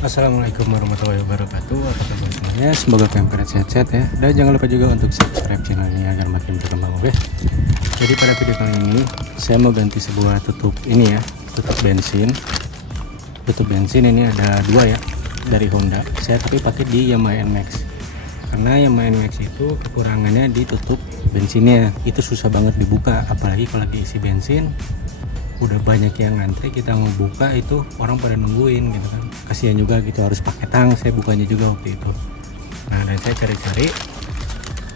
Assalamualaikum warahmatullahi wabarakatuh. Apa kabar semuanya? Semoga kalian pada sehat-sehat ya. Dan jangan lupa juga untuk subscribe channel ini agar makin berkembang, oke? Jadi pada video kali ini saya mau ganti sebuah tutup ini ya, tutup bensin. Tutup bensin ini ada dua ya dari Honda. Saya tapi pakai di Yamaha NMAX. Karena Yamaha NMAX itu kekurangannya di tutup bensinnya. Itu susah banget dibuka, apalagi kalau lagi isi bensin. Udah banyak yang ngantri, kita mau buka itu orang pada nungguin gitu kan, kasihan juga gitu, harus pakai tang. Saya bukanya juga waktu itu. Nah, dan saya cari-cari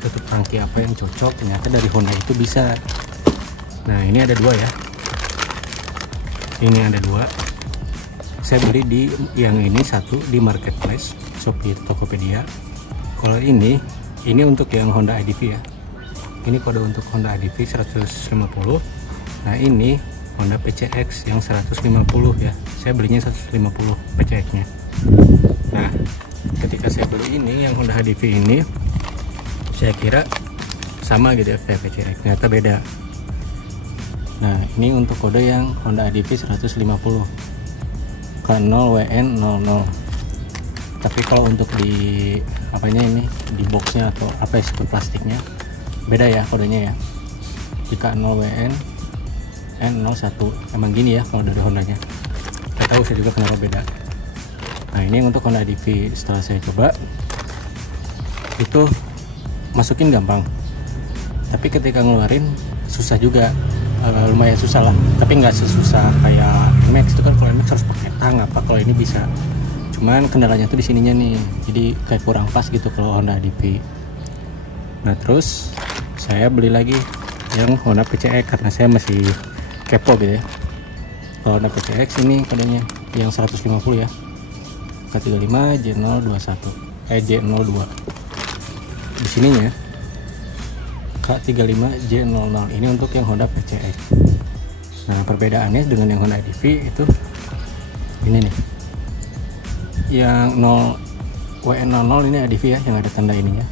tutup tangki apa yang cocok, ternyata dari Honda itu bisa. Nah, ini ada dua ya, ini ada dua. Saya beli di yang ini satu di marketplace Shopee, Tokopedia. Kalau ini untuk yang Honda IDV ya, ini kode untuk Honda IDV 150. Nah, ini Honda PCX yang 150 ya, saya belinya 150 PCX nya. Nah, ketika saya beli ini yang Honda HDV ini, saya kira sama gitu ya kayak PCX, ternyata beda. Nah, ini untuk kode yang Honda HDV 150 K0WN00. Tapi kalau untuk di apanya ini, di boxnya atau apa ya, plastiknya beda ya kodenya ya, di K0WN N01 emang gini ya kalau dari Hondanya. Saya tahu, saya juga kenapa beda. Nah, ini untuk Honda DV. Setelah saya coba itu masukin gampang, tapi ketika ngeluarin susah juga. Lumayan susah lah, tapi nggak sesusah kayak NMAX. Itu kan kalau NMAX harus pakai tang apa, kalau ini bisa. Cuman kendalanya tuh di sininya nih, jadi kayak kurang pas gitu kalau Honda DV. Nah, terus saya beli lagi yang Honda PCX karena saya masih kepo gitu ya. Kalau Honda PCX ini kodenya yang 150 ya, K35 J021 J02. Di sininya K35 J00. Ini untuk yang Honda PCX. Nah, perbedaannya dengan yang Honda DV itu ini nih, yang 0 WN00 ini ADV ya, yang ada tanda ininya.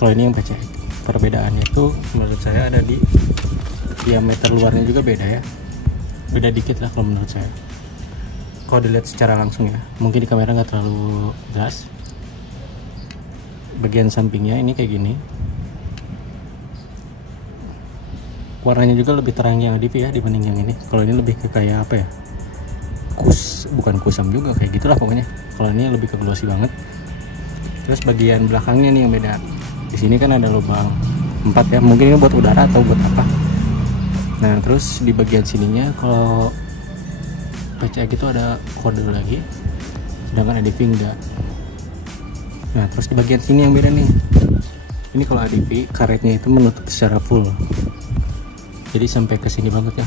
Kalau ini yang PCX. Perbedaannya itu menurut saya ada di diameter luarnya juga beda ya, beda dikit lah kalau menurut saya. Kalau dilihat secara langsung ya, mungkin di kamera nggak terlalu jelas. Bagian sampingnya ini kayak gini, warnanya juga lebih terang yang DV ya dibanding yang ini. Kalau ini lebih ke kayak apa ya, bukan kusam juga, kayak gitulah pokoknya. Kalau ini lebih ke glossy banget. Terus bagian belakangnya nih yang beda. Di sini kan ada lubang 4 ya, mungkin ini buat udara atau buat apa. Nah, terus di bagian sininya kalau PCX itu ada kode lagi, sedangkan ADV enggak. Nah, terus di bagian sini yang beda nih. Ini kalau ADV karetnya itu menutup secara full, jadi sampai ke sini banget ya,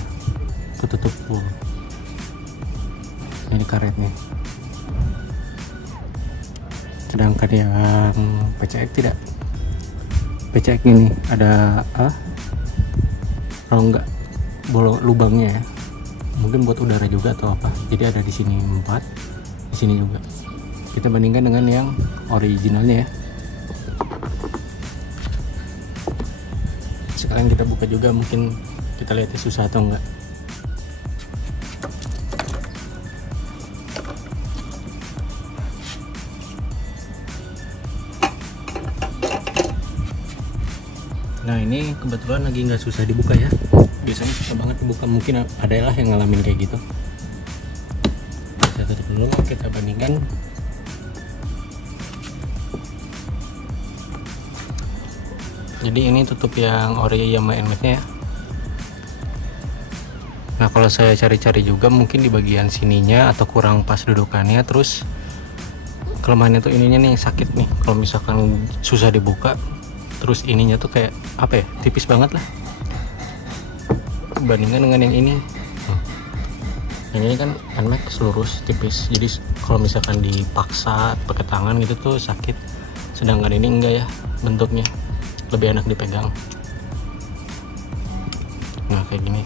ketutup full. Ini karetnya. Sedangkan yang PCX tidak. PCX ini ada kalau enggak lubangnya ya, mungkin buat udara juga atau apa, jadi ada di sini 4, di sini juga. Kita bandingkan dengan yang originalnya ya. Sekarang kita buka juga, mungkin kita lihatnya susah atau enggak. Nah, ini kebetulan lagi nggak susah dibuka ya, biasanya susah banget dibuka, mungkin adalah yang ngalamin kayak gitu. Kita tutup dulu, kita bandingkan. Jadi ini tutup yang ori Yamaha NMAX nya ya. Nah, kalau saya cari-cari juga mungkin di bagian sininya atau kurang pas dudukannya. Terus kelemahannya tuh ininya nih, sakit nih kalau misalkan susah dibuka. Terus ininya tuh kayak apa ya, tipis banget lah bandingkan dengan yang ini. Yang ini kan NMAX lurus tipis, jadi kalau misalkan dipaksa pakai tangan gitu tuh sakit. Sedangkan ini enggak ya, bentuknya lebih enak dipegang. Nah, kayak gini.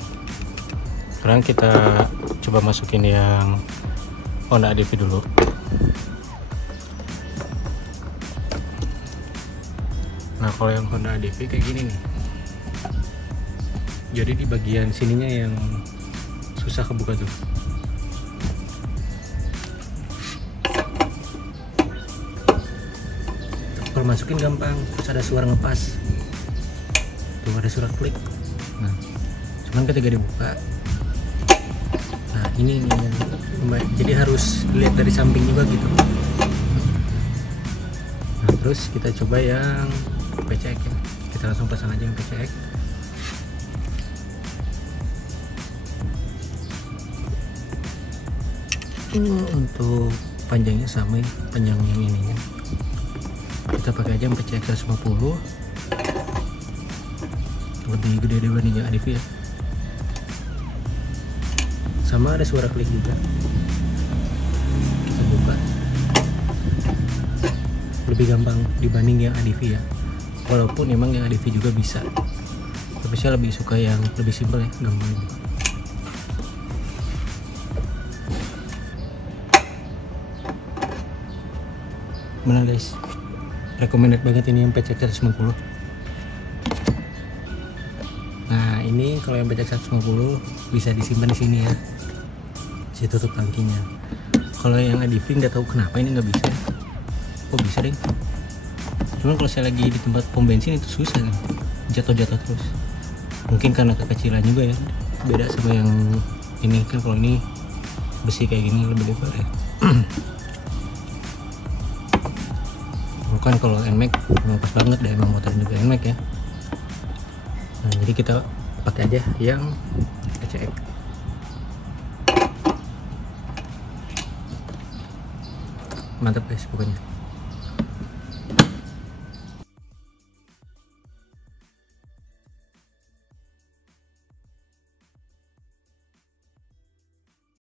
Sekarang kita coba masukin yang Honda ADV dulu. Nah, kalau yang Honda ADV kayak gini nih, jadi di bagian sininya yang susah kebuka tuh. kalau masukin gampang, terus ada suara ngepas tuh, ada suara klik. Nah cuman ketika dibuka, nah ini nih yang jadi harus dilihat dari samping juga gitu. Nah terus kita coba yang PCX ya, kita langsung pasang aja yang PCX. Untuk panjangnya sama ya, panjang yang ininya kita pakai aja yang PCX 150, lebih gede dibanding yang ADV ya. Sama ada suara klik juga. Kita buka, lebih gampang dibanding yang ADV ya, walaupun emang yang ADV juga bisa, tapi saya lebih suka yang lebih simpel ya, gampang dibuka. Mana guys, recommended banget ini yang PCX 150. Nah ini kalau yang PCX 150 bisa disimpan di sini ya, si tutup tangkinya. Kalau yang ADV nggak tahu kenapa ini nggak bisa. Kok bisa deh? Cuman kalau saya lagi di tempat pom bensin itu susah nih, jatuh-jatuh terus. Mungkin karena kekecilan juga ya, beda sama yang ini kan. Kalau ini besi kayak gini lebih lebar ya. Kan kalau NMAX memang pas banget deh, emang motor juga NMAX ya. Nah jadi kita pakai aja yang PCX. Mantap guys pokoknya.